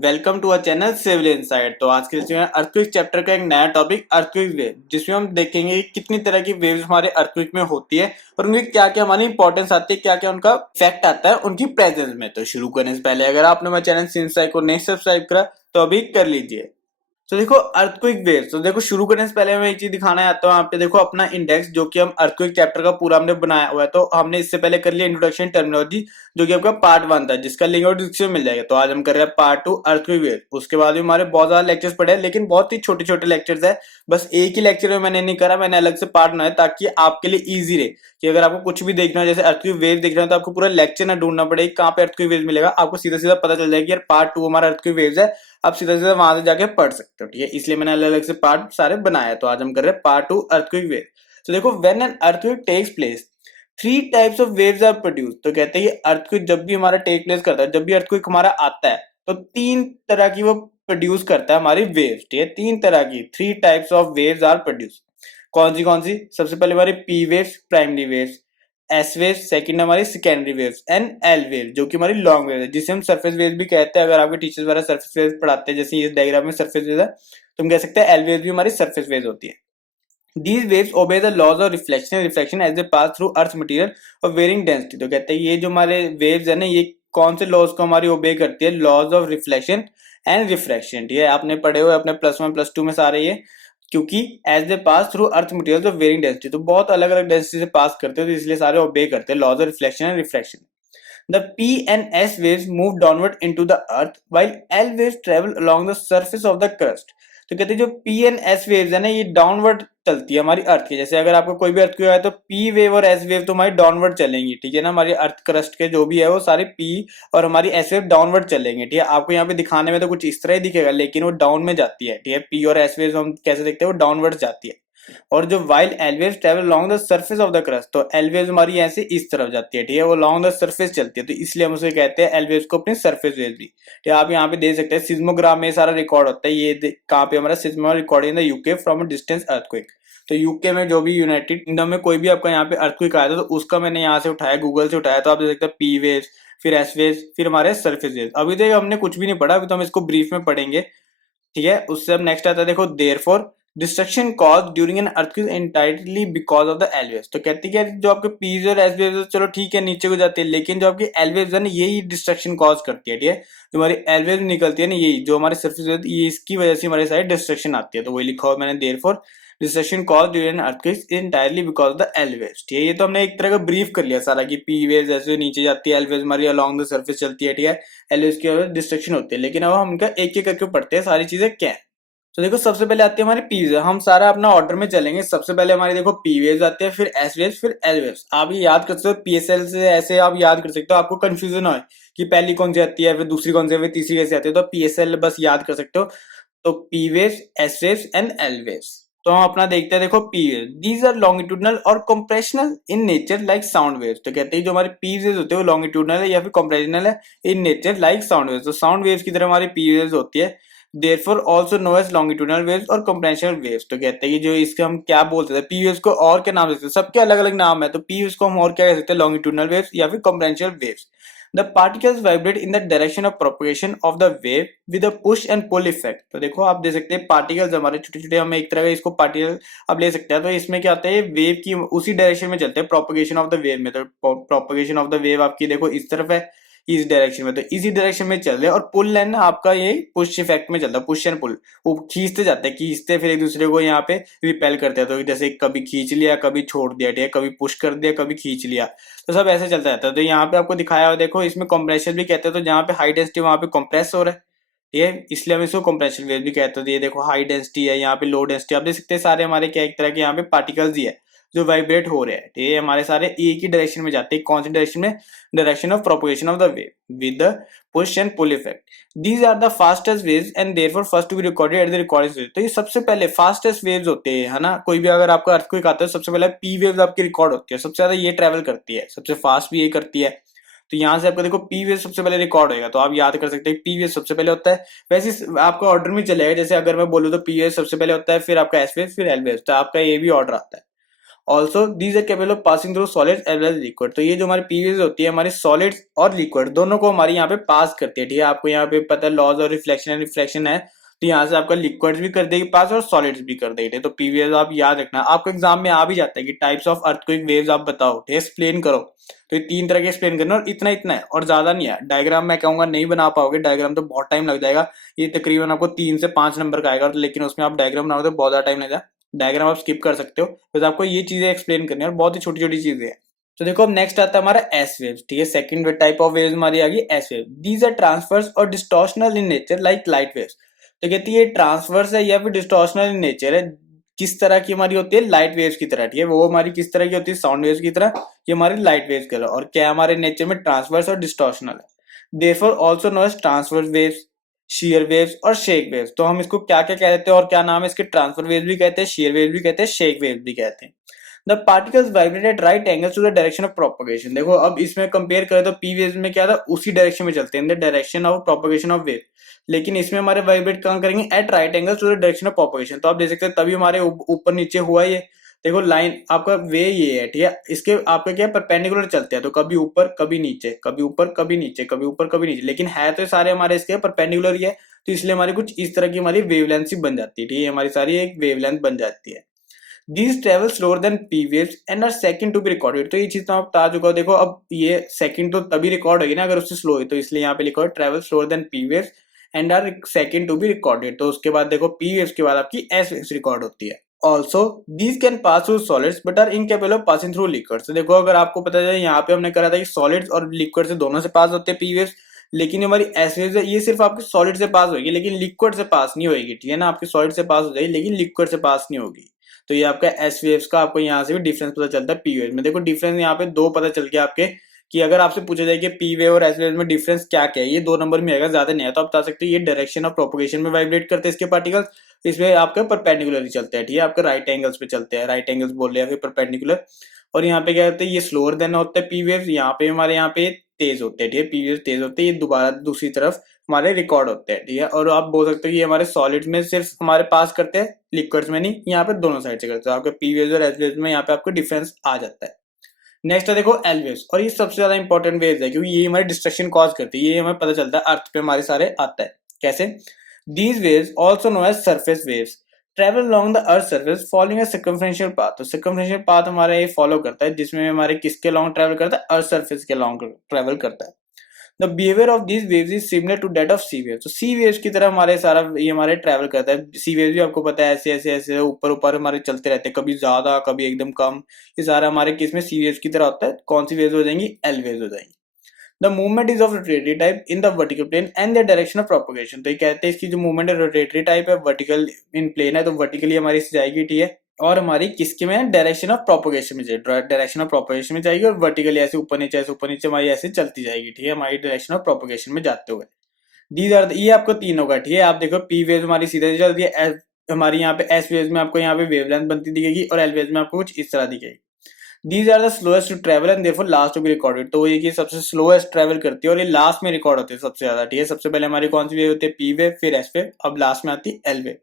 Welcome to our channel civil inside. तो आज के लेक्चर में अर्थक्वेक चैप्टर का एक नया टॉपिक अर्थक्वेक वेव, जिसमें हम देखेंगे कि कितनी तरह की वेव्स हमारे अर्थक्वेक में होती है और उनकी क्या क्या हमारी इंपॉर्टेंस आती है, क्या क्या उनका इफेक्ट आता है उनकी प्रेजेंस में। तो शुरू करने से पहले अगर आपने हमारे चैनल सिविल इनसाइड को नहीं सब्सक्राइब करा तो अभी कर लीजिए। तो देखो अर्थक्वेक वेव्स, तो देखो शुरू करने से पहले मैं एक चीज दिखाना चाहता हूँ। यहाँ पे देखो अपना इंडेक्स जो कि हम अर्थक्वेक चैप्टर का पूरा हमने बनाया हुआ है। तो हमने इससे पहले कर लिया इंट्रोडक्शन टर्मिनोलॉजी, जो कि आपका पार्ट 1 था, जिसका लिंक और डिस्क्रिप्शन में मिल जाएगा। तो आज हम कर रहे हैं पार्ट 2 अर्थक्वेक वेव। उसके बाद भी हमारे बहुत ज्यादा लेक्चर्स पड़े हैं, लेकिन बहुत ही छोटे छोटे लेक्चर्स है। बस एक ही लेक्चर में मैंने नहीं करा, मैंने अलग से पार्ट बनाया ताकि आपके लिए ईजी रहे कि अगर आपको कुछ भी देखना है, जैसे अर्थक्वेक वेव देखना है, तो आपको पूरा लेक्चर ना ढूंढना पड़े कहाँ पे अर्थक्वेक वेव मिलेगा। आपको सीधा सीधा पता चल जाएगा कि यार पार्ट 2 हमारा अर्थक्वेक वेव्स है, आप सीधा सीधा वहां से जाके पढ़ सकते हो। ठीक है, इसलिए मैंने अलग अलग से पार्ट सारे बनाए। तो आज हम कर रहे हैं पार्ट 2 अर्थक्वेक वेव। तो देखो when an earthquake takes place, three types of waves are produce. तो कहते हैं ये अर्थक्वेक जब भी हमारा टेक प्लेस करता है, जब भी अर्थक्वेक हमारा आता है, तो तीन तरह की वो प्रोड्यूस करता है हमारी वेव्स। ठीक है, तीन तरह की, three types of waves are produce. कौन सी? सबसे पहले हमारी P waves, primary waves, S wave, second हमारी secondary waves, and L wave जो कि हमारी लॉन्ग वेव है, जिसे हम सरफेस वेव भी कहते हैं। अगर आपके टीचर्स वगैरह सरफेस वेव पढ़ाते हैं, जैसे इस डायग्राम में सरफेस वेव है, तो हम कह सकते हैं एल वेव भी हमारी सरफेस वेव होती है। These waves obey the laws of reflection and refraction as they pass through Earth's material of varying density। तो कहते हैं ये जो हमारे वेव्स है ना, ये कौन से लॉज को हमारी ओबे करती है? Laws of reflection and refraction. ठीक है, आपने पढ़े हुए अपने +1 +2 में सारे ये, क्योंकि as they pass through earth material of varying density, तो बहुत अलग अलग डेंसिटी से पास करते हैं, तो इसलिए सारे ओबे करते हैं laws of reflection and refraction. The P and S waves move downward into the earth while L waves travel along the surface of the crust। तो कहते हैं जो P एंड S वेव्स है ना, ये डाउनवर्ड चलती है हमारी अर्थ की। जैसे अगर आपको कोई भी अर्थ क्यों है, तो P वेव और S वेव तो हमारी डाउनवर्ड चलेंगी। ठीक है ना, हमारी अर्थ क्रस्ट के जो भी है वो सारे P और हमारी S वेव डाउनवर्ड चलेंगे। ठीक है, आपको यहाँ पे दिखाने में तो कुछ इस तरह ही दिखेगा, लेकिन वो डाउन में जाती है। ठीक है, P और S वेव हम कैसे देखते हैं, वो डाउनवर्ड जाती है। और जो while L waves travel long the surface of the crust, तो एलवेव्स हमारी ऐसे इस तरफ जाती है। ठीक है, वो लॉन्ग द सर्फेस चलती है, तो इसलिए हम उसे कहते हैं एलवेव्स को अपनी सर्फेस वेव्स भी। ठीक है, आप यहाँ पे देख सकते हैं सिस्मोग्राम में सारा रिकॉर्ड होता है। ये कहाँ पे हमारा seismo recording the UK from a distance earthquake. तो यूके में जो भी यूनाइटेड किंगडम में कोई भी आपका यहाँ पे अर्थक्वेक आया था, तो उसका मैंने यहाँ से उठाया, गूगल से उठाया। तो आप देख सकते हैं पी वेव्स, फिर एस वेव्स, फिर हमारे सर्फेस वेव्स। अभी तक हमने कुछ भी नहीं पढ़ा, अभी तो हम इसको ब्रीफ में पढ़ेंगे। ठीक है, उससे अब नेक्स्ट आता है, देखो therefore destruction cause during an earthquake entirely because of the L waves. तो कहते हैं कि जो आपके पीज और एस वेव्स चलो ठीक है नीचे को जाती है, लेकिन जो आपकी एल वेव्स है ना, यही डिस्ट्रक्शन कॉज करती है। ठीक है, जो हमारी एल वेव्स निकलती है ना, यही जो हमारे सर्फेस वेव, ये इसकी वजह से हमारे साइड डिस्ट्रक्शन आती है। तो वही लिखा हुआ मैंने, therefore destruction cause during an earthquake entirely because of the L waves. ठीक है, ये तो हमने एक तरह का ब्रीफ कर लिया सारा कि पी वेव्स ऐसे नीचे जाती है, एल वेव्स हमारी अलॉन्ग द सर्फेस चलती है। ठीक है, एल वेव्स की वजह से डिस्ट्रक्शन होती है। लेकिन अब हम इनका एक एक करके पढ़ते हैं सारी चीजें क्या है। तो देखो सबसे पहले आती है हमारी पी वेव। हम सारा अपना ऑर्डर में चलेंगे। सबसे पहले हमारी देखो पी वेव्स आती है, फिर एस वेव्स, फिर एल वेव्स। आप ये याद कर सकते हो, पीएसएल से ऐसे आप याद कर सकते हो, आपको कंफ्यूजन हो कि पहली कौन सी आती है, फिर दूसरी कौन सी, फिर तीसरी कैसे आती है, तो पीएसएल बस याद कर सकते हो। तो P waves, S waves and L waves. तो हम अपना देखते हैं, देखो P wave, these are longitudinal और compressional in nature like sound waves. तो कहते हैं जो हमारे पी वेव्स होते हैं वो लॉन्गिट्यूडनल है या फिर कंप्रेशनल है in nature like sound waves. तो साउंड वेव्स की तरह हमारी पी वेव्स होती है। Therefore also known as longitudinal waves और कंप्रेशनल वेव्स। तो कहते हैं कि जो इसके हम क्या बोलते हैं, पी वेव्स को और क्या नाम देते हैं, सबके अलग अलग नाम है। तो पी वेव्स को हम और क्या कह सकते हैं, लॉन्गिट्यूडनल वेव्स या फिर compressional waves. The particles vibrate in the direction of propagation of the wave with a push and pull effect। तो देखो आप दे सकते हैं पार्टिकल्स हमारे छोटे छोटे, हम एक तरह का इसको पार्टिकल अब ले सकते हैं। तो इसमें क्या होता है, वेव की उसी डायरेक्शन में चलते हैं, प्रोपगेशन ऑफ द वेव में। तो प्रोपगेशन ऑफ द वेव आपकी देखो इस तरफ है, इस डायरेक्शन में, तो इसी डायरेक्शन में चल रहे हैं। और पुल लाइन आपका ये पुश इफेक्ट में चलता है, पुश एंड पुल, वो खींचते जाते हैं, खींचते फिर एक दूसरे को यहाँ पे रिपेल करते हैं। तो जैसे कभी खींच लिया, कभी छोड़ दिया, ठीक है, कभी पुश कर दिया, कभी खींच लिया, तो सब ऐसे चलता रहता है। तो यहाँ पे आपको दिखाया हुआ देखो, इसमें कंप्रेशन भी कहते हैं। तो जहाँ पे हाई डेंसिटी वहां पे कंप्रेस हो रहा है, ठीक है, इसलिए हम इसको कंप्रेशन वेव भी कहते हैं। तो ये देखो हाई डेंसिटी है, यहाँ पे लो डेंसिटी, आप देख सकते हैं सारे हमारे क्या एक तरह के यहाँ पे पार्टिकल्स ही है जो वाइब्रेट हो रहे हैं। ठीक है, हमारे सारे एक ही डायरेक्शन में जाते हैं। कौन सी डायरेक्शन में? Direction of propagation of the wave with the push and pull effect. These are the fastest waves and therefore first to be recorded at the recording stage. तो ये सबसे पहले फास्टेस्ट वेव्स होते हैं, है ना। कोई भी अगर आपका अर्थक्वेक आता है, सबसे पहले पी वेव्स आपकी रिकॉर्ड होती है, सबसे ज्यादा ये ट्रेवल करती है, सबसे फास्ट भी ये करती है। तो यहाँ से आपको देखो पी वेव सबसे पहले रिकॉर्ड होगा, तो आप याद कर सकते हैं पी वेव सबसे पहले होता है। वैसे आपका ऑर्डर में चलेगा, जैसे अगर मैं बोलूँ तो पी वेव सबसे पहले होता है, फिर आपका एस वेव, फिर एल वेव, तो आपका ये भी ऑर्डर आता है। Also these are capable of passing through solids as well as liquid. तो ये जो हमारी पी वेव्स होती है हमारी सॉलिड्स और लिक्विड दोनों को हमारी यहाँ पे पास करती है, ठीक है। आपको यहाँ पे पता है लॉज और रिफ्लेक्शन एंड रिफ्लेक्शन है, तो यहाँ से आपका लिक्विड्स भी कर देगी पास और सॉलिड्स भी कर देगी। तो पी वेव्स आप याद रखना, आपको एग्जाम में आ भी जाता है कि टाइप्स ऑफ अर्थक्वेक वेव्स आप बताओ, एक्सप्लेन करो। तो ये 3 तरह के एक्सप्लेन करना, और इतना इतना है और ज्यादा नहीं है। डायग्राम मैं कहूंगा नहीं बना पाओगे, डायग्राम तो बहुत टाइम लग जाएगा। ये तकरीबन आपको 3 से 5 नंबर का आएगा, लेकिन उसमें आप डायग्राम बनाओगे तो बहुत ज्यादा टाइम लगेगा। डायग्राम आप स्किप कर सकते हो, बस आपको ये चीजें एक्सप्लेन करनी है और बहुत ही छोटी छोटी चीजें हैं। तो देखो अब नेक्स्ट आता है हमारा एस वेव्स, ठीक है। सेकंड टाइप ऑफ वेव्स हमारी आ गई S wave. These are transverse और distortional in nature like light waves. तो कहती है ट्रांसवर्स है या फिर डिस्टॉर्शनल इन नेचर है, किस तरह की हमारी होती है, लाइट वेव्स की तरह, ठीक है। वो हमारी किस तरह की होती है, साउंड वेव्स की तरह। ये हमारी लाइट वेव्स की तरह, और क्या हमारे नेचर में ट्रांसवर्स और डिस्टॉर्शनल है। Therefore also known as transverse waves, shear waves और शेक वेव्स। तो हम इसको क्या क्या कहते हैं और क्या नाम है इसके, ट्रांसफर वेव्स भी कहते हैं, शेयर वेव्स भी कहते हैं, शेक वेव्स भी कहते हैं। The particles vibrate at right angles to the direction of propagation. देखो अब इसमें कंपेयर करें तो पी वेव्स में क्या था, उसी डायरेक्शन में चलते हैं, in the direction of propagation of wave. लेकिन इसमें हमारे वाइब्रेट कहां करेंगे, at right angles to the direction of propagation. तो आप देख सकते हैं तभी हमारे ऊपर नीचे हुआ ये। देखो लाइन आपका वे ये है, ठीक है। इसके आपका क्या परपेंडिकुलर चलते हैं, तो कभी ऊपर कभी नीचे, कभी ऊपर कभी नीचे, कभी ऊपर कभी नीचे, लेकिन है तो सारे हमारे इसके परपेंडिकुलर ही है। तो इसलिए हमारी कुछ इस तरह की हमारी वेवलेंथ बन जाती है, ठीक है। हमारी सारी एक वेवलेंथ बन जाती है। These travel slower than P waves and are second to be recorded। तो ये चीज तो आप बता चुका हो। देखो अब ये सेकंड तो तभी रिकॉर्ड होगी ना अगर उससे स्लो है, तो इसलिए यहाँ पे लिखा है travel slower then P waves and are second to be recorded। तो उसके बाद देखो P waves के बाद आपकी S waves रिकॉर्ड होती है। Also these can pass through solids but are incapable of passing through liquids. तो देखो अगर आपको पता चले, यहाँ पे हमने करा था कि सॉलिड्स और लिक्विड से दोनों से पास होते हैं पी वेव्स, लेकिन हमारी एस वेव्स है ये सिर्फ आपके सॉलिड से पास होगी, लेकिन लिक्विड से पास नहीं होगी, ठीक है ना। आपकी सॉलिड से पास हो जाएगी लेकिन लिक्विड से पास नहीं होगी। तो ये आपका एस वेव्स का आपको यहाँ से भी डिफरेंस पता चलता है पी वेव में। देखो डिफरेंस यहाँ पे 2 पता चल गया आपके, कि अगर आपसे पूछा जाए कि पी वेव और एस वेव में डिफरेंस क्या क्या है, ये 2 नंबर में आएगा, ज्यादा नहीं है। तो आप बता सकते हैं ये डायरेक्शन ऑफ प्रोपगेशन में वाइब्रेट करते हैं इसके पार्टिकल्स, इसमें आपके परपेंडिकुलर चलते हैं, ठीक है। आपके राइट एंगल्स पे चलते हैं, राइट एंगल्स बोल रहे हैं, फिर परपेंडिकुलर। और यहाँ पे क्या होता है, ये स्लोअर देन होता है पी वेव्स, यहाँ पे हमारे यहाँ पे तेज होते हैं, ठीक है। पी वेव्स तेज होते हैं, ये दोबारा दूसरी तरफ हमारे रिकॉर्ड होते हैं, ठीक है। और आप बोल सकते हो कि ये हमारे सॉलिड में सिर्फ हमारे पास करते हैं, लिक्विड्स में नहीं, यहाँ पे दोनों साइड से करते हैं। आपके पी वेव्स और एस वेव्स में यहाँ पे आपको डिफरेंस आ जाता है। नेक्स्ट है देखो एल वेव्स, और ये सबसे ज्यादा इंपॉर्टेंट वेव्स है, क्योंकि ये हमारी डिस्ट्रक्शन कॉज करती है। ये हमें पता चलता है अर्थ पे हमारे सारे आता है कैसे। These waves also known as surface waves travel along the earth surface following a circumferential path. तो सर्कमफ्रेंशियल पाथ हमारा ये फॉलो करता है, जिसमें हमारे किसके लॉन्ग ट्रेवल करता है, अर्थ सर्फेस के लॉन्ग ट्रेवल करता है। The behaviour of these waves is similar to that of sea waves. तो सी वेव्स की तरह हमारे सारा ये हमारे ट्रैवल करता है। सी वेव्स भी आपको पता है ऐसे ऐसे ऐसे ऊपर ऊपर हमारे चलते रहते हैं, कभी ज्यादा कभी एकदम कम। ये सारा हमारे किस में, सी वेव्स की तरह होता है। कौन सी वेव्स हो जाएंगी, एल वेव्स हो जाएंगी। The movement is of rotatory type in the vertical plane and the direction of propagation. तो ये कहते हैं इसकी जो मूवमेंट है रोटेटरी टाइप है, वर्टिकल इन प्लेन है, तो वर्टिकली हमारी जाएगी, ठीक है। और हमारी किसके में, डायरेक्शन ऑफ प्रोपगेशन में जाएगी, डायरेक्शन ऑफ प्रोपगेशन में जाएगी, और वर्टिकली ऐसे ऊपर नीचे हमारी ऐसे चलती जाएगी, ठीक है, हमारी डायरेक्शन ऑफ प्रोपगेशन में जाते हुए। दीज आर ये आपको तीनों का, ठीक है। आप देखो पी वेव हमारी सीधे चलती है, हमारी यहाँ पे एस वेव में आपको यहाँ पे वेवलेंथ बनती दिखेगी, और एल वेव में आपको कुछ इस तरह दिखेगी। These are the slowest to travel and therefore last to be recorded. तो ये सबसे स्लोएस्ट ट्रेवल करती है और ये लास्ट में रिकॉर्ड होती है सबसे ज्यादा, ठीक है। सबसे पहले हमारी कौन सी वेव होती है, पी वेव, फिर एस वेव, अब लास्ट में आती है L wave.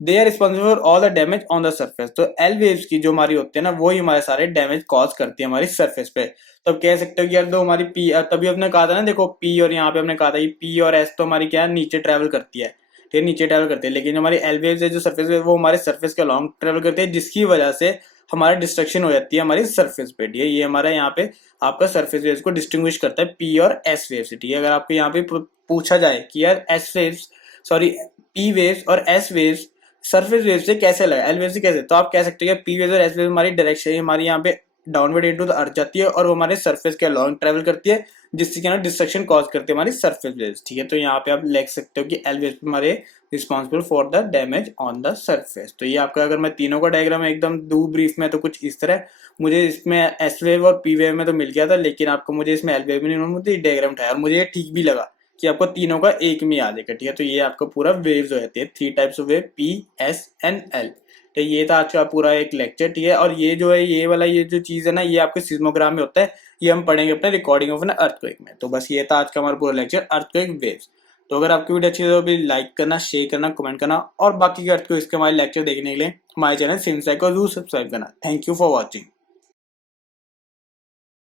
They are responsible for all the damage on the surface. तो एल वेव्स की जो हमारी होती है ना, वो ही हमारे सारे डैमेज कॉज करती है हमारी सर्फेस पे। तो अब कह सकते हो कि यार दो हमारी पी, तभी हमने कहा था ना, देखो पी और यहाँ पे हमने कहा था कि पी और एस तो हमारी क्या है, नीचे ट्रेवल करती है, ठीक है, नीचे ट्रेवल करती है। लेकिन हमारी एल वेव्स है जो सर्फेस है, वो हमारे सर्फेस के लॉन्ग ट्रेवल करती है, जिसकी वजह से हमारी डिस्ट्रक्शन हो जाती है हमारी सर्फेस पे, ठीक है। ये हमारा यहाँ पे आपका सर्फेस वेव्स को डिस्टिंग्विश करता है पी और एस वेव्स, ठीक है। अगर आपको यहाँ पे पूछा जाए कि यार S waves, sorry P waves और एस वेव्स सरफेस वेव से कैसे लगा, एल वेव से कैसे, तो आप कह सकते हो कि पी वेव और एस वेव हमारी डायरेक्शन हमारी यहाँ पे डाउनवर्ड इनटू द अर्थ जाती है, और वो हमारे सरफेस के लॉन्ग ट्रेवल करती है, जिससे क्या डिस्ट्रक्शन कॉज करती है हमारी सरफेस वेव्स, ठीक है। तो यहाँ पे आप लिख सकते हो कि एल वेव हमारे responsible for the damage on the surface. तो ये आपका, अगर मैं तीनों का डायग्राम एकदम दू ब्रीफ में, तो कुछ इस तरह। मुझे इसमें एस वेव और पी वेव में तो मिल गया था, लेकिन आपको मुझे इसमें एल वेव में नहीं, मुझे डायग्राम उठाया, और मुझे ये ठीक भी लगा कि आपको तीनों का एक में आ जाएगा, ठीक है। तो ये आपका पूरा वेव्स हो जाती है, 3 types of wave, P S and L. तो ये था आज का पूरा एक लेक्चर, ठीक है। और ये जो है, ये वाला ये जो चीज है ना, ये आपके सिस्मोग्राम में होता है, ये हम पढ़ेंगे अपने रिकॉर्डिंग ऑफ एन अर्थक्वेक में। तो बस ये था आज का हमारा पूरा लेक्चर, अर्थक्वेक वेव्स। तो अगर आपकी वीडियो अच्छी है तो भी लाइक करना, शेयर करना, कमेंट करना और बाकी के अर्थक्वेक्स के हमारे लेक्चर देखने के लिए हमारे चैनल सिंसाई को जरूर सब्सक्राइब करना। Thank you for watching.